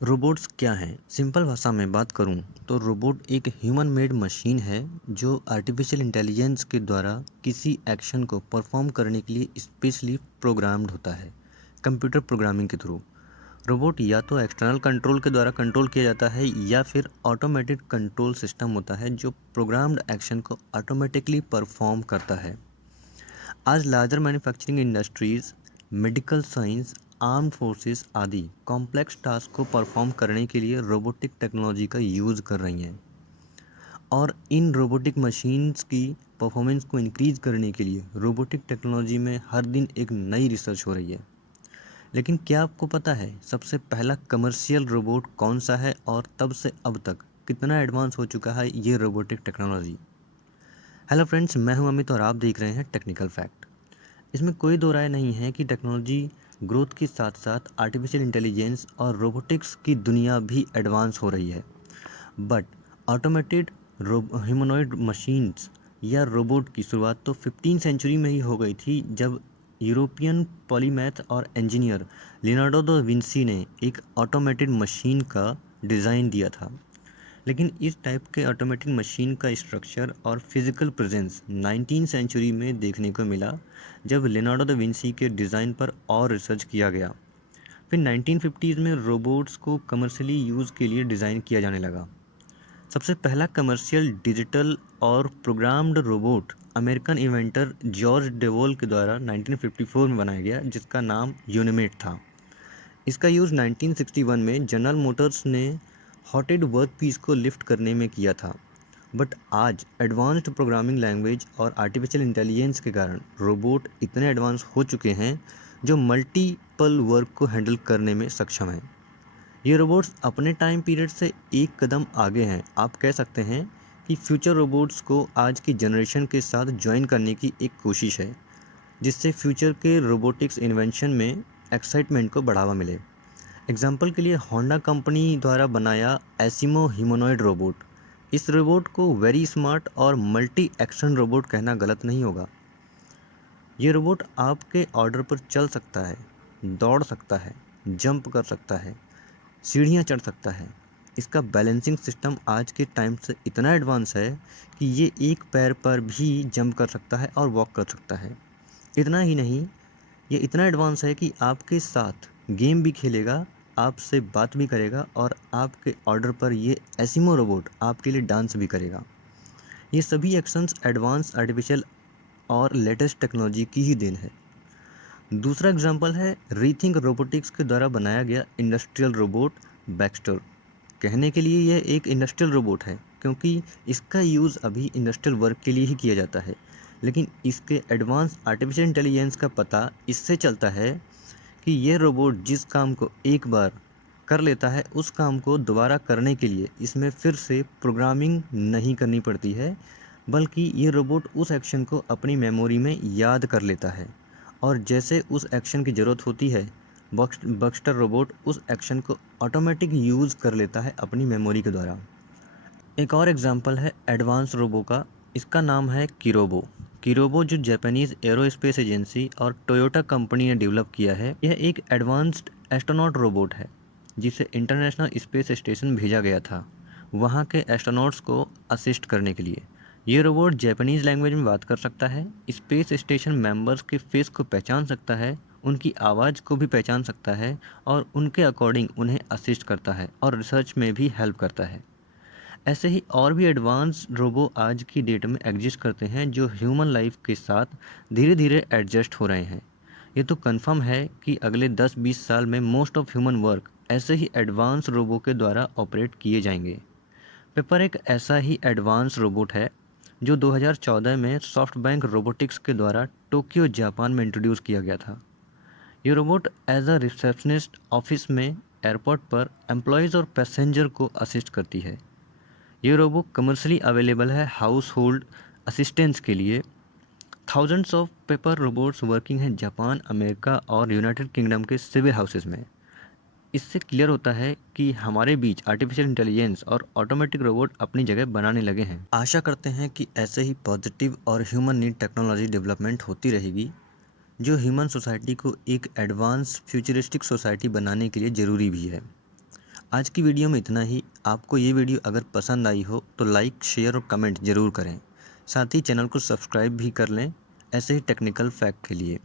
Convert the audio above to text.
Robots क्या हैं? Simple भाषा में बात करूँ तो रोबोट एक ह्यूमन मेड मशीन है जो आर्टिफिशियल इंटेलिजेंस के द्वारा किसी एक्शन को परफॉर्म करने के लिए स्पेशली प्रोग्राम्ड होता है कंप्यूटर प्रोग्रामिंग के थ्रू। रोबोट या तो एक्सटर्नल कंट्रोल के द्वारा कंट्रोल किया जाता है या फिर ऑटोमेटेड कंट्रोल सिस्टम होता है जो प्रोग्राम्ड एक्शन को ऑटोमेटिकली परफॉर्म करता है। आज larger manufacturing industries, medical science, armed forces आदि कॉम्प्लेक्स टास्क को परफॉर्म करने के लिए रोबोटिक टेक्नोलॉजी का यूज़ कर रही हैं। और इन रोबोटिक मशीन्स की परफॉर्मेंस को इंक्रीज करने के लिए रोबोटिक टेक्नोलॉजी में हर दिन एक नई रिसर्च हो रही है। लेकिन क्या आपको पता है सबसे पहला कमर्शियल रोबोट कौन सा है और तब से अब तक कितना एडवांस हो चुका है ये रोबोटिक टेक्नोलॉजी? हेलो फ्रेंड्स, मैं हूं अमित और आप देख रहे हैं टेक्निकल फैक्ट। इसमें कोई दो राय नहीं है कि टेक्नोलॉजी ग्रोथ के साथ साथ आर्टिफिशियल इंटेलिजेंस और रोबोटिक्स की दुनिया भी एडवांस हो रही है। बट ऑटोमेटेड ह्यूमनॉइड मशीन्स या रोबोट की शुरुआत तो 15 सेंचुरी में ही हो गई थी, जब यूरोपियन पॉलीमैथ और इंजीनियर लियोनार्डो दा विंसी ने एक ऑटोमेटेड मशीन का डिज़ाइन दिया था। लेकिन इस टाइप के ऑटोमेटिक मशीन का स्ट्रक्चर और फिजिकल प्रेजेंस 19 सेंचुरी में देखने को मिला, जब लियोनार्डो दा विंसी के डिज़ाइन पर और रिसर्च किया गया। फिर 1950s में रोबोट्स को कमर्शियली यूज़ के लिए डिज़ाइन किया जाने लगा। सबसे पहला कमर्शियल डिजिटल और programmed robot American inventor George Devol के द्वारा 1954 में बनाया गया, जिसका नाम यूनिमेट था। इसका यूज़ 1961 में जनरल मोटर्स ने हॉटेड वर्क पीस को लिफ्ट करने में किया था। बट आज एडवांस्ड प्रोग्रामिंग लैंग्वेज और आर्टिफिशियल इंटेलिजेंस के कारण रोबोट इतने एडवांस हो चुके हैं जो मल्टीपल वर्क को हैंडल करने में सक्षम हैं। ये रोबोट्स अपने टाइम पीरियड से एक कदम आगे हैं। आप कह सकते हैं कि फ्यूचर रोबोट्स को आज की जनरेशन के साथ ज्वाइन करने की एक कोशिश है, जिससे फ्यूचर के रोबोटिक्स इन्वेंशन में एक्साइटमेंट को बढ़ावा मिले। एग्जाम्पल के लिए होंडा कंपनी द्वारा बनाया एसिमो ह्यूमनॉइड रोबोट। इस रोबोट को वेरी स्मार्ट और मल्टी एक्शन रोबोट कहना गलत नहीं होगा। ये रोबोट आपके ऑर्डर पर चल सकता है, दौड़ सकता है, जंप कर सकता है, सीढ़ियाँ चढ़ सकता है। इसका बैलेंसिंग सिस्टम आज के टाइम से इतना एडवांस है कि ये एक पैर पर भी जंप कर सकता है और वॉक कर सकता है। इतना ही नहीं, ये इतना एडवांस है कि आपके साथ गेम भी खेलेगा, आपसे बात भी करेगा और आपके ऑर्डर पर ये एसिमो रोबोट आपके लिए डांस भी करेगा। ये सभी एक्शंस एडवांस आर्टिफिशियल और लेटेस्ट टेक्नोलॉजी की ही देन है। दूसरा एग्जांपल है रीथिंक रोबोटिक्स के द्वारा बनाया गया इंडस्ट्रियल रोबोट बैक्स्टर। कहने के लिए यह एक इंडस्ट्रियल रोबोट है क्योंकि इसका यूज़ अभी इंडस्ट्रियल वर्क के लिए ही किया जाता है, लेकिन इसके एडवांस आर्टिफिशियल इंटेलिजेंस का पता इससे चलता है कि यह रोबोट जिस काम को एक बार कर लेता है उस काम को दोबारा करने के लिए इसमें फिर से प्रोग्रामिंग नहीं करनी पड़ती है, बल्कि ये रोबोट उस एक्शन को अपनी मेमोरी में याद कर लेता है और जैसे उस एक्शन की ज़रूरत होती है बक्स्टर रोबोट उस एक्शन को ऑटोमेटिक यूज़ कर लेता है अपनी मेमोरी के द्वारा। एक और एग्जांपल है एडवांस रोबो का। इसका नाम है किरोबो। किरोबो जो जापानीज़ एरोस्पेस एजेंसी और टोयोटा कंपनी ने डेवलप किया है, यह एक एडवांस्ड एस्ट्रोनॉट रोबोट है जिसे इंटरनेशनल स्पेस स्टेशन भेजा गया था वहाँ के एस्ट्रोनॉट्स को असिस्ट करने के लिए। ये रोबोट जापानीज़ लैंग्वेज में बात कर सकता है, स्पेस स्टेशन मेंबर्स के फेस को पहचान सकता है, उनकी आवाज़ को भी पहचान सकता है और उनके अकॉर्डिंग उन्हें असिस्ट करता है और रिसर्च में भी हेल्प करता है। ऐसे ही और भी एडवांस रोबो आज की डेट में एग्जिस्ट करते हैं जो ह्यूमन लाइफ के साथ धीरे धीरे एडजस्ट हो रहे हैं। ये तो कंफर्म है कि अगले 10-20 साल में मोस्ट ऑफ ह्यूमन वर्क ऐसे ही एडवांस रोबो के द्वारा ऑपरेट किए जाएंगे। पेपर एक ऐसा ही एडवांस रोबोट है जो 2014 में सॉफ्ट बैंक रोबोटिक्स के द्वारा टोक्यो जापान में इंट्रोड्यूस किया गया था। ये robot as a receptionist office में, एयरपोर्ट पर एम्प्लॉयज़ और पैसेंजर को असिस्ट करती है। ये रोबो कमर्शियली अवेलेबल है हाउस होल्ड असिस्टेंस के लिए। Thousands of Pepper robots working हैं जापान, अमेरिका और यूनाइटेड किंगडम के सिविल हाउसेस में। इससे क्लियर होता है कि हमारे बीच आर्टिफिशियल इंटेलिजेंस और ऑटोमेटिक रोबोट अपनी जगह बनाने लगे हैं। आशा करते हैं कि ऐसे ही पॉजिटिव और ह्यूमन नीड टेक्नोलॉजी डेवलपमेंट होती रहेगी, जो ह्यूमन सोसाइटी को एक एडवांस फ्यूचरिस्टिक सोसाइटी बनाने के लिए ज़रूरी भी है। आज की वीडियो में इतना ही। आपको ये वीडियो अगर पसंद आई हो तो लाइक, शेयर और कमेंट ज़रूर करें। साथ ही चैनल को सब्सक्राइब भी कर लें ऐसे ही टेक्निकल फैक्ट के लिए।